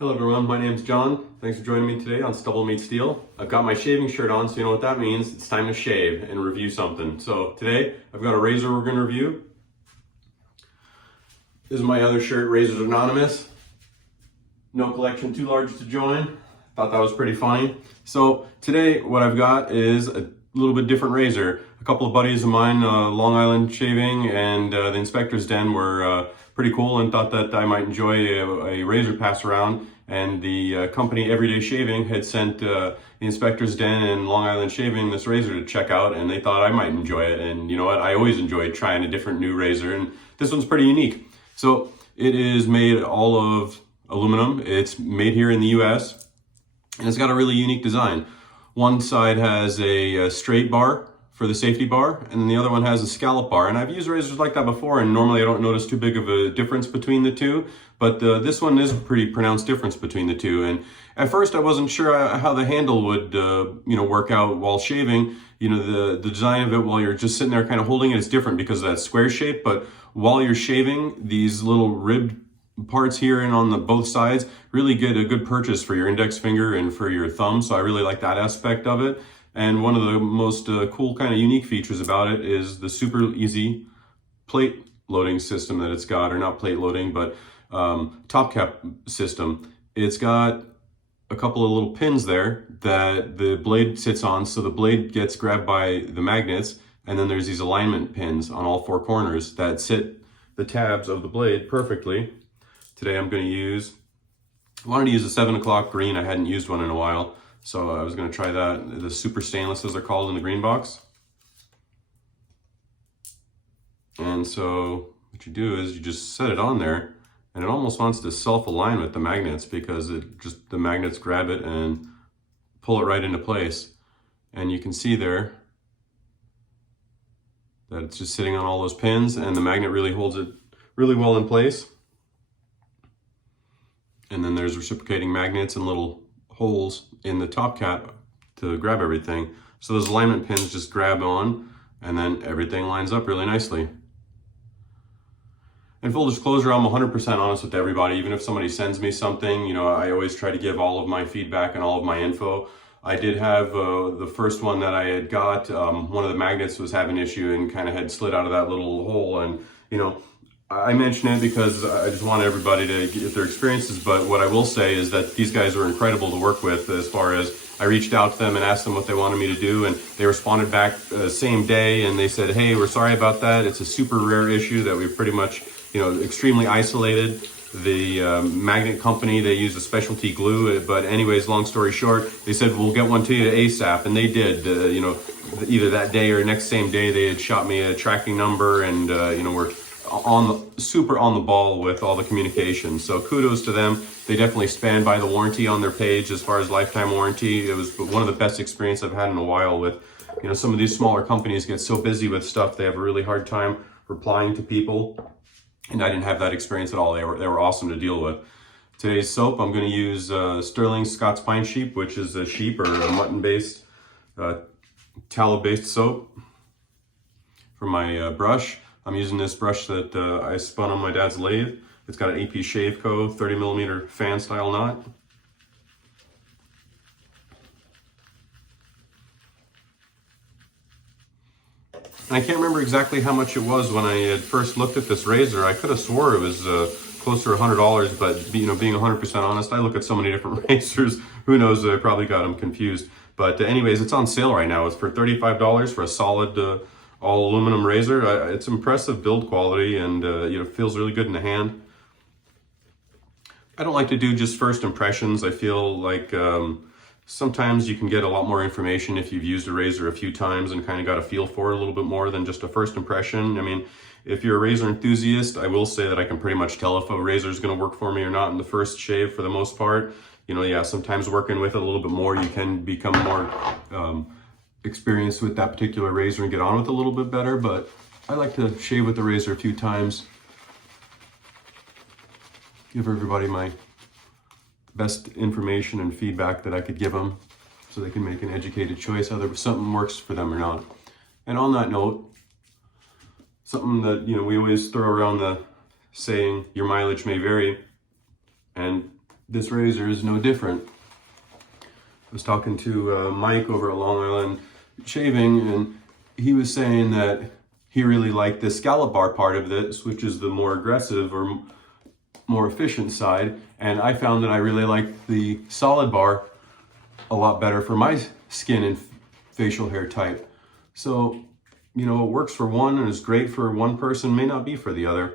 Hello everyone, my name's John. Thanks for joining me today on Stubble Meets Steel. I've got my shaving shirt on, so you know what that means. It's time to shave and review something. So today, I've got a razor we're gonna review. This is my other shirt, Razors Anonymous. No collection too large to join. Thought that was pretty funny. So today, what I've got is a little bit different razor. A couple of buddies of mine, Long Island Shaving and the Inspector's Den were pretty cool and thought that I might enjoy a razor pass around. And the company Everyday Shaving had sent the Inspector's Den and Long Island Shaving this razor to check out, and they thought I might enjoy it. And you know what? I always enjoy trying a different new razor, and this one's pretty unique. So it is made all of aluminum. It's made here in the US, and it's got a really unique design. One side has a straight bar for the safety bar, and then the other one has a scallop bar. And I've used razors like that before, and normally I don't notice too big of a difference between the two, but this one is a pretty pronounced difference between the two. And at first I wasn't sure how the handle would work out while shaving. The design of it while you're just sitting there kind of holding it is different because of that square shape, but while you're shaving, these little ribbed parts here and on the both sides really get a good purchase for your index finger and for your thumb. So I really like that aspect of it. And one of the most cool kind of unique features about it is the super easy plate loading system that it's got, or not plate loading, but top cap system. It's got a couple of little pins there that the blade sits on, so the blade gets grabbed by the magnets, and then there's these alignment pins on all four corners that sit the tabs of the blade perfectly. Today I'm going to I wanted to use a 7 o'clock green. I hadn't used one in a while, so I was going to try that. The super stainless, as they're called in the green box. And so what you do is you just set it on there, and it almost wants to self-align with the magnets because the magnets grab it and pull it right into place. And you can see there that it's just sitting on all those pins, and the magnet really holds it really well in place. And then there's reciprocating magnets and little holes in the top cap to grab everything. So those alignment pins just grab on, and then everything lines up really nicely. And full disclosure, I'm 100% honest with everybody. Even if somebody sends me something, I always try to give all of my feedback and all of my info. I did have the first one that I had got, one of the magnets was having an issue and kind of had slid out of that little hole. And, I mention it because I just want everybody to get their experiences, but what I will say is that these guys were incredible to work with. As far as I reached out to them and asked them what they wanted me to do, and they responded back same day, and they said, hey, we're sorry about that. It's a super rare issue that we've pretty much, extremely isolated. The magnet company, they use a specialty glue, but anyways, long story short, they said, we'll get one to you ASAP, and they did. Either that day or next same day, they had shot me a tracking number, and, we're super on the ball with all the communication. So kudos to them. They definitely stand by the warranty on their page as far as lifetime warranty. It was one of the best experiences I've had in a while with, some of these smaller companies get so busy with stuff, they have a really hard time replying to people. And I didn't have that experience at all. They were awesome to deal with. Today's soap, I'm going to use Sterling Scots Pine Sheep, which is a sheep or a mutton-based, tallow-based soap for my brush. I'm using this brush that I spun on my dad's lathe. It's got an AP Shave Co. 30mm fan style knot. And I can't remember exactly how much it was when I had first looked at this razor. I could have swore it was closer to $100, but being 100% honest, I look at so many different razors. Who knows? I probably got them confused. But anyways, it's on sale right now. It's for $35 for a solid all aluminum razor. It's impressive build quality, and feels really good in the hand. I don't like to do just first impressions. I feel like sometimes you can get a lot more information if you've used a razor a few times and kind of got a feel for it a little bit more than just a first impression. I mean, if you're a razor enthusiast, I will say that I can pretty much tell if a razor is going to work for me or not in the first shave for the most part. Sometimes working with it a little bit more, you can become more experienced with that particular razor and get on with it a little bit better. But I like to shave with the razor a few times, give everybody my best information and feedback that I could give them so they can make an educated choice whether something works for them or not. And on that note, something that we always throw around the saying, your mileage may vary, and this razor is no different. I was talking to Mike over at Long Island Shaving, and he was saying that he really liked the scallop bar part of this, which is the more aggressive or more efficient side. And I found that I really like the solid bar a lot better for my skin and facial hair type. So, you know, it works for one and is great for one person, may not be for the other.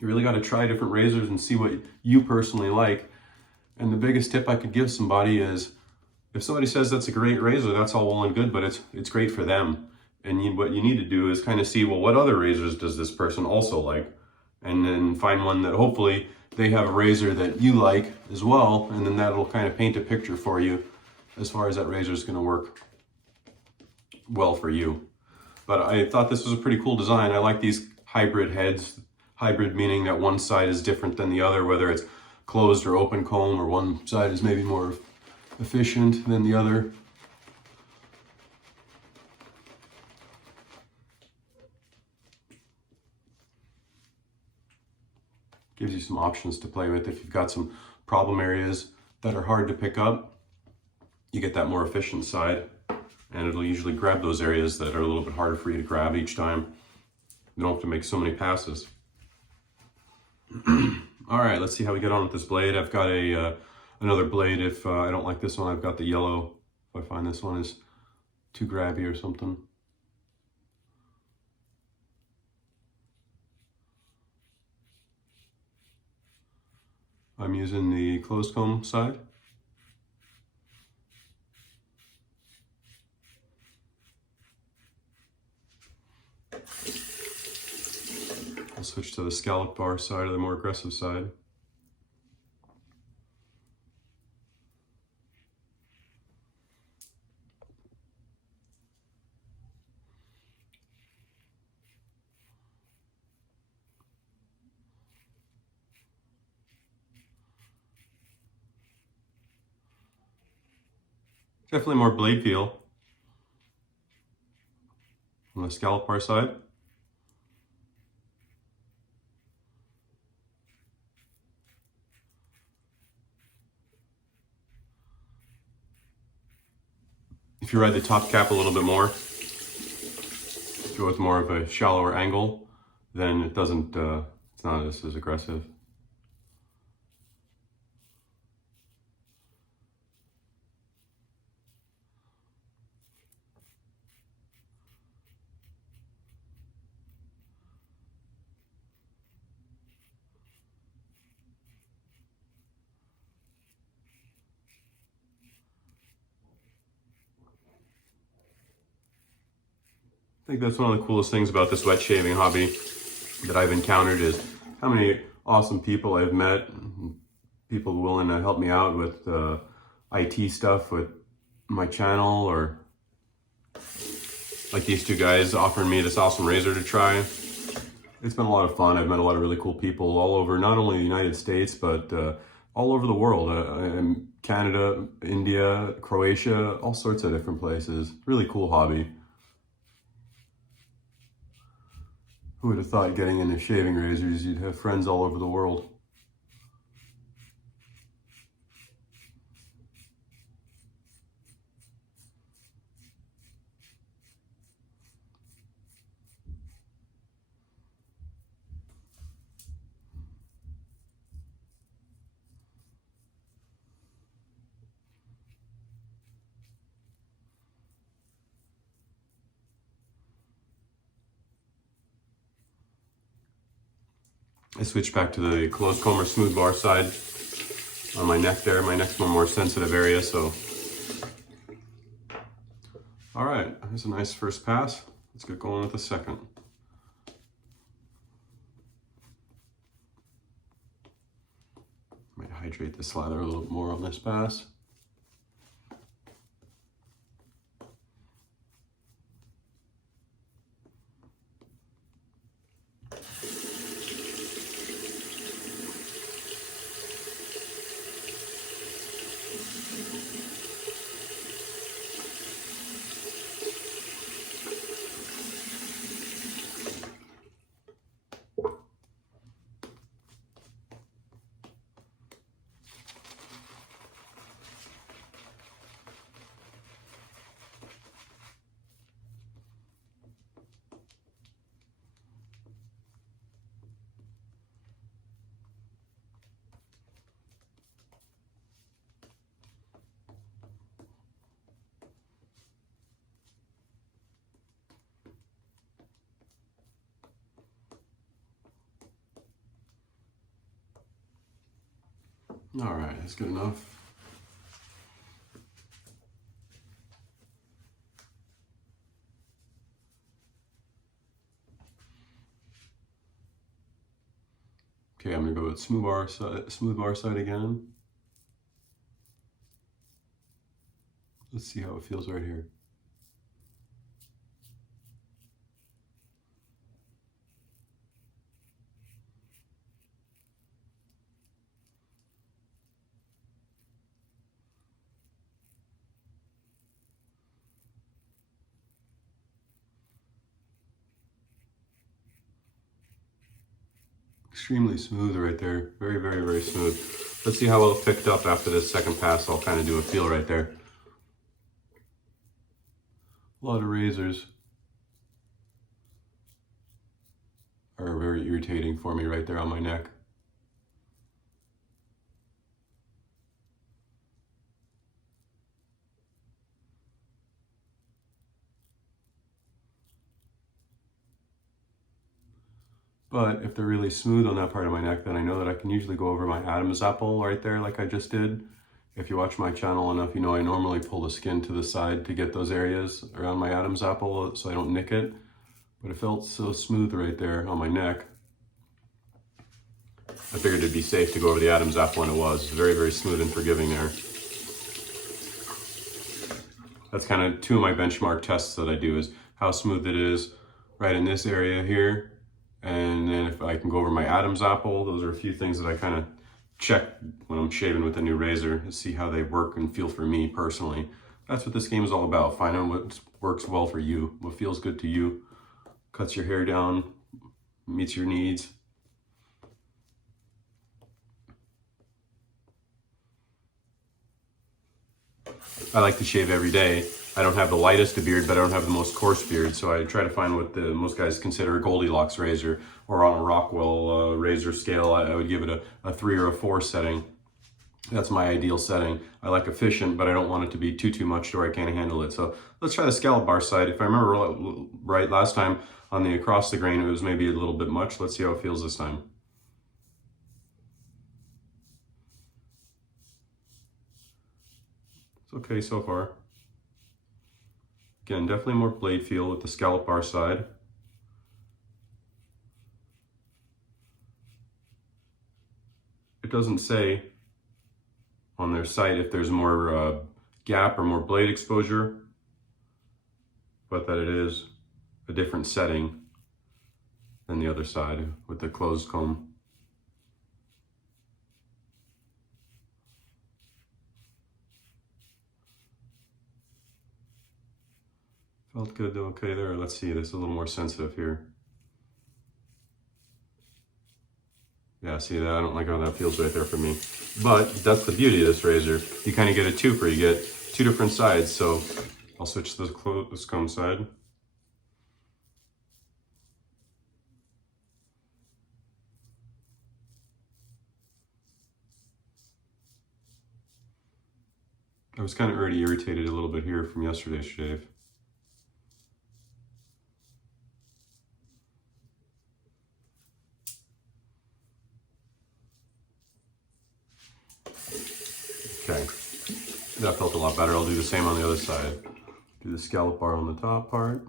You really got to try different razors and see what you personally like. And the biggest tip I could give somebody is, if somebody says that's a great razor, that's all well and good, but it's great for them. And what you need to do is kind of see, well, what other razors does this person also like? And then find one that hopefully they have a razor that you like as well, and then that'll kind of paint a picture for you as far as that razor is going to work well for you. But I thought this was a pretty cool design. I like these hybrid heads. Hybrid meaning that one side is different than the other, whether it's closed or open comb, or one side is maybe more efficient than the other. Gives you some options to play with. If you've got some problem areas that are hard to pick up, you get that more efficient side, and it'll usually grab those areas that are a little bit harder for you to grab each time. You don't have to make so many passes. All right, let's see how we get on with this blade. I've got another blade. If I don't like this one, I've got the yellow. If I find this one is too grabby or something. I'm using the closed comb side. I'll switch to the scallop bar side, or the more aggressive side. Definitely more blade feel on the scallop bar side. If you ride the top cap a little bit more, go with more of a shallower angle, then it doesn't, it's not as aggressive. I think that's one of the coolest things about this wet shaving hobby that I've encountered, is how many awesome people I've met, people willing to help me out with IT stuff with my channel, or like these two guys offering me this awesome razor to try. It's been a lot of fun. I've met a lot of really cool people all over, not only the United States, but all over the world. Canada, India, Croatia, all sorts of different places. Really cool hobby. Who would have thought getting into shaving razors, you'd have friends all over the world. I switched back to the closed comb or smooth bar side on my neck there. My neck's one more sensitive area, so. All right, here's a nice first pass. Let's get going with the second. Might hydrate the slather a little bit more on this pass. All right, that's good enough. Okay, I'm gonna go with smooth bar side again. Let's see how it feels right here. Extremely smooth right there. Very, very, very smooth. Let's see how well it picked up after this second pass. I'll kind of do a feel right there. A lot of razors are very irritating for me right there on my neck. But if they're really smooth on that part of my neck, then I know that I can usually go over my Adam's apple right there like I just did. If you watch my channel enough, you know I normally pull the skin to the side to get those areas around my Adam's apple so I don't nick it. But it felt so smooth right there on my neck. I figured it'd be safe to go over the Adam's apple, and it was. Very, very smooth and forgiving there. That's kind of two of my benchmark tests that I do, is how smooth it is right in this area here. And then if I can go over my Adam's apple, those are a few things that I kind of check when I'm shaving with a new razor to see how they work and feel for me personally. That's what this game is all about, finding what works well for you, what feels good to you, cuts your hair down, meets your needs. I like to shave every day. I don't have the lightest of beard, but I don't have the most coarse beard, so I try to find what the most guys consider a Goldilocks razor, or on a Rockwell razor scale, I would give it a 3 or a 4 setting. That's my ideal setting. I like efficient, but I don't want it to be too much to where I can't handle it. So let's try the scallop bar side. If I remember right, last time on the across the grain, it was maybe a little bit much. Let's see how it feels this time. It's okay so far. Again, definitely more blade feel with the scallop bar side. It doesn't say on their site if there's more gap or more blade exposure, but that it is a different setting than the other side with the closed comb. Felt good, okay there. Let's see, this is a little more sensitive here. Yeah, see that? I don't like how that feels right there for me. But that's the beauty of this razor. You kind of get a twofer. You get two different sides. So I'll switch to this comb side. I was kind of already irritated a little bit here from yesterday's shave. Okay, that felt a lot better. I'll do the same on the other side. Do the scallop bar on the top part.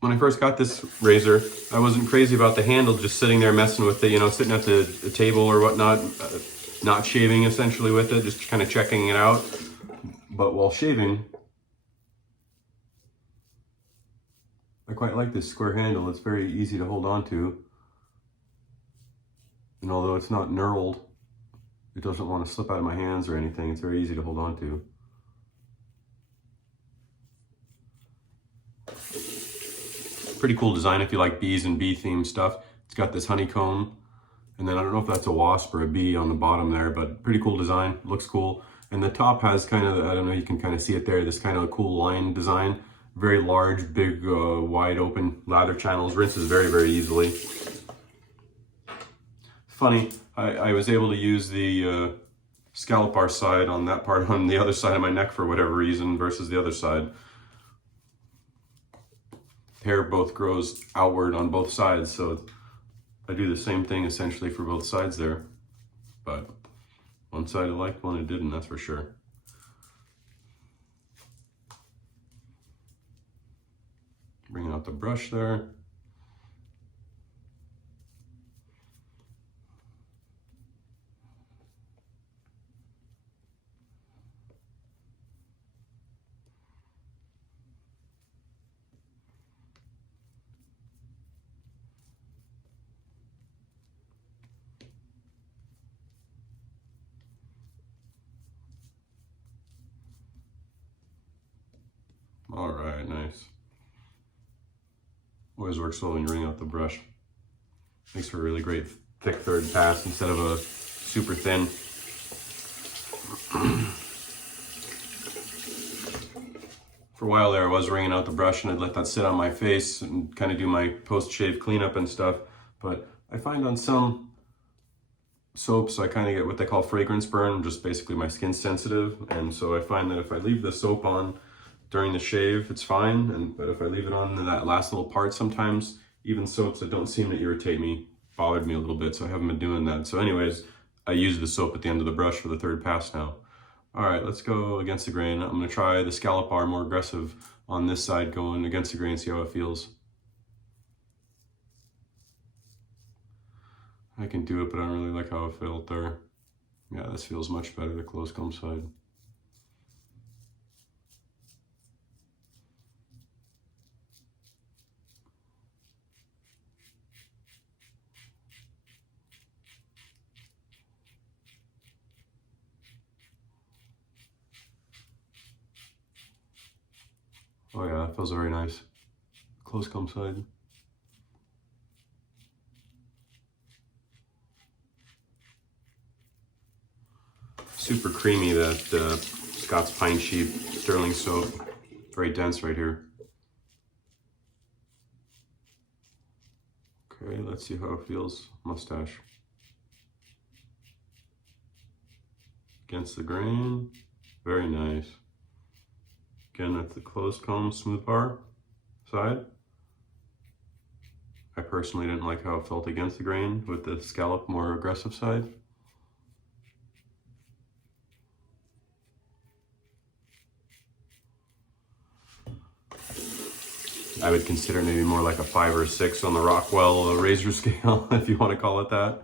When I first got this razor, I wasn't crazy about the handle just sitting there messing with it, you know, sitting at the table or whatnot, not shaving essentially with it, just kind of checking it out. But while shaving, I quite like this square handle. It's very easy to hold on to. And although it's not knurled, it doesn't want to slip out of my hands or anything. It's very easy to hold on to. Pretty cool design if you like bees and bee themed stuff. It's got this honeycomb, and then I don't know if that's a wasp or a bee on the bottom there, but pretty cool design, looks cool. And the top has kind of, I don't know, you can kind of see it there, this kind of cool line design. Very large, big, wide open lather channels, rinses very, very easily. Funny, I was able to use the scalloped side on that part on the other side of my neck for whatever reason versus the other side. Hair both grows outward on both sides, so I do the same thing essentially for both sides there. But one side I liked, one I didn't, that's for sure. Bringing out the brush there. All right, nice. Always works well when you wring out the brush. Makes for a really great thick third pass instead of a super thin. For a while there, I was wringing out the brush and I'd let that sit on my face and kind of do my post-shave cleanup and stuff. But I find on some soaps, I kind of get what they call fragrance burn, just basically my skin's sensitive. And so I find that if I leave the soap on during the shave, it's fine. But if I leave it on in that last little part, sometimes even soaps that don't seem to irritate me bothered me a little bit. So I haven't been doing that. So anyways, I use the soap at the end of the brush for the third pass now. All right, let's go against the grain. I'm gonna try the scallop bar more aggressive on this side, going against the grain, see how it feels. I can do it, but I don't really like how it felt there. Yeah, this feels much better, the close comb side. Oh yeah, that feels very nice. Close comb side. Super creamy, that Scott's Pine Sheep Sterling soap. Very dense right here. Okay, let's see how it feels. Mustache. Against the grain. Very nice. Again, that's the closed comb smooth bar side. I personally didn't like how it felt against the grain with the scallop more aggressive side. I would consider maybe more like a 5 or 6 on the Rockwell razor scale, if you want to call it that.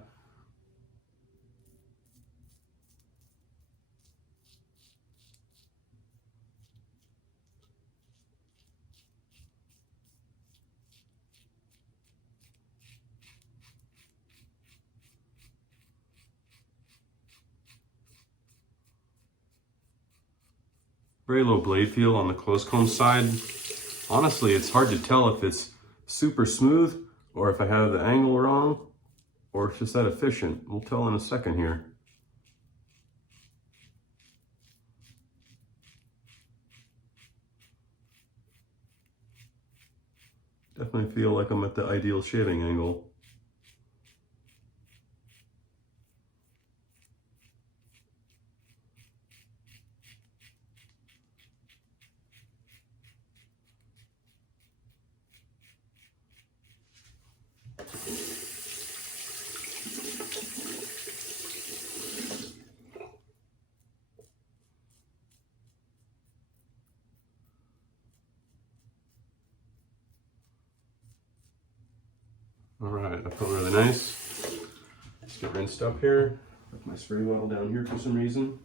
Very low blade feel on the close comb side. Honestly, it's hard to tell if it's super smooth or if I have the angle wrong or if it's that efficient. We'll tell in a second here. Definitely feel like I'm at the ideal shaving angle. All right, that felt really nice. Let's get rinsed up here. Put my spray bottle down here for some reason.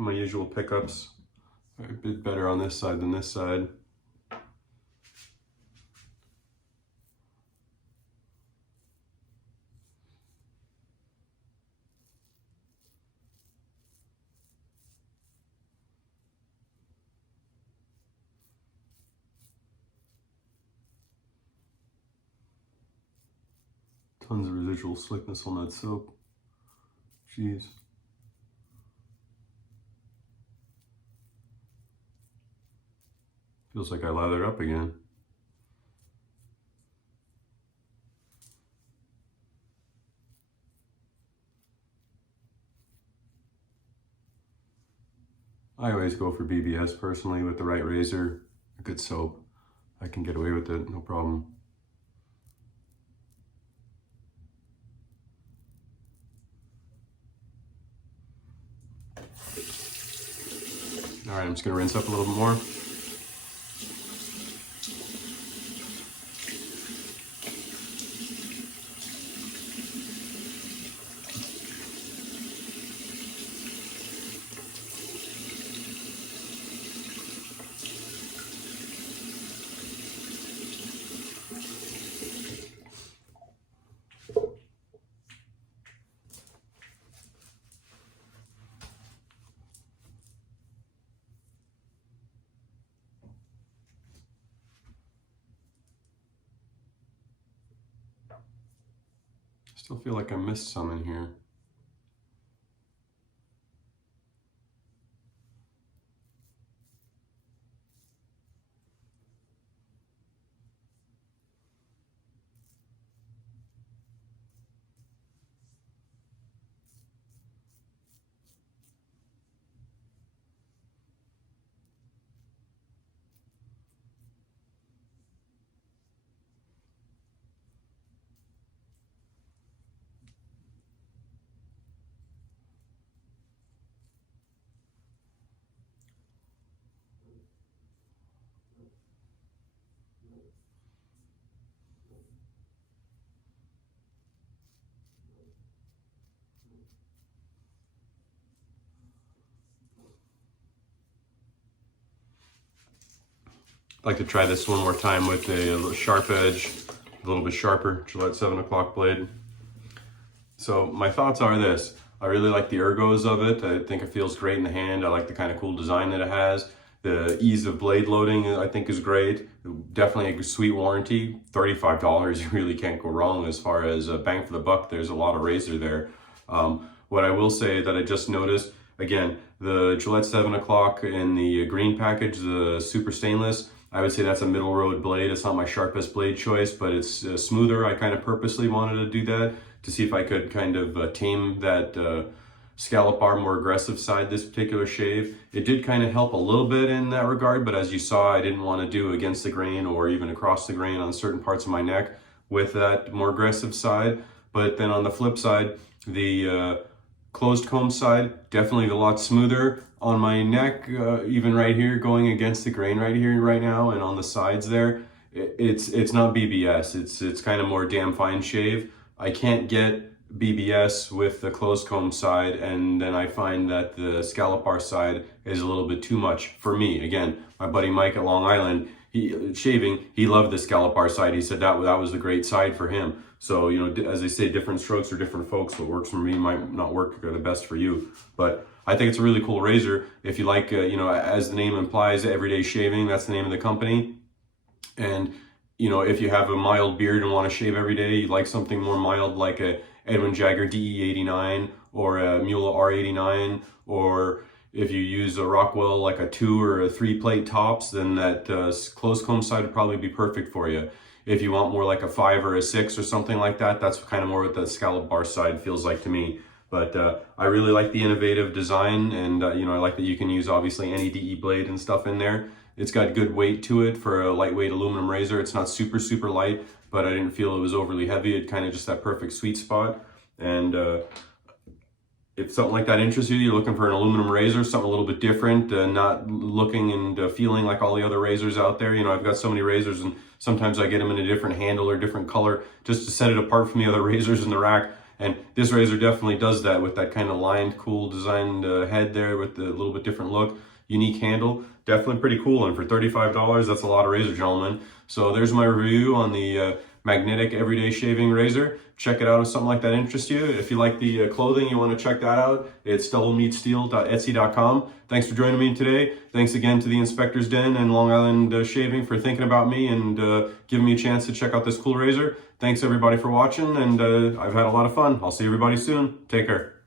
my usual pickups. A bit better on this side than this side. Tons of residual slickness on that soap. Jeez. Feels like I lathered up again. I always go for BBS personally with the right razor, a good soap. I can get away with it, no problem. All right, I'm just gonna rinse up a little bit more. Still feel like I missed some in here. I'd like to try this one more time with a little sharp edge, a little bit sharper Gillette 7 o'clock blade. So my thoughts are this: I really like the ergos of it. I think it feels great in the hand. I like the kind of cool design that it has. The ease of blade loading I think is great. Definitely a sweet warranty. $35, you really can't go wrong as far as bang for the buck. There's a lot of razor there. What I will say that I just noticed, again, the Gillette 7 o'clock in the green package, the super stainless, I would say that's a middle road blade. It's not my sharpest blade choice, but it's smoother. I kind of purposely wanted to do that to see if I could kind of tame that scallop bar, more aggressive side this particular shave. It did kind of help a little bit in that regard, but as you saw, I didn't want to do against the grain or even across the grain on certain parts of my neck with that more aggressive side. But then on the flip side, the closed comb side, definitely a lot smoother on my neck, even right here going against the grain right here right now, and on the sides there. It's not BBS, it's kind of more damn fine shave. I can't get BBS with the closed comb side, and then I find that the scallop bar side is a little bit too much for me. Again, my buddy Mike at Long Island, he loved the scallop bar side. He said that was the great side for him. So, you know, as they say, different strokes for different folks. What works for me might not work the best for you. But I think it's a really cool razor. If you like, you know, as the name implies, everyday shaving, that's the name of the company. And, you know, if you have a mild beard and want to shave every day, you like something more mild like a Edwin Jagger DE89 or a Mueller R89, or if you use a Rockwell like a 2 or a 3 plate tops, then that closed comb side would probably be perfect for you. If you want more like a 5 or a 6 or something like that, that's kind of more what the scallop bar side feels like to me. But I really like the innovative design, and you know, I like that you can use obviously any DE blade and stuff in there. It's got good weight to it for a lightweight aluminum razor. It's not super light, but I didn't feel it was overly heavy. It kind of just that perfect sweet spot. And if something like that interests you, you're looking for an aluminum razor, something a little bit different, not looking and feeling like all the other razors out there. You know, I've got so many razors, and sometimes I get them in a different handle or different color just to set it apart from the other razors in the rack. And this razor definitely does that with that kind of lined, cool designed head there with the little bit different look, unique handle. Definitely pretty cool, and for $35, that's a lot of razor, gentlemen. So there's my review on the magnetic everyday shaving razor. Check it out if something like that interests you. If you like the clothing, you want to check that out, it's doublemeatsteel.etsy.com. Thanks for joining me today. Thanks again to the Inspector's Den and Long Island Shaving for thinking about me and giving me a chance to check out this cool razor. Thanks everybody for watching, and I've had a lot of fun. I'll see everybody soon. Take care.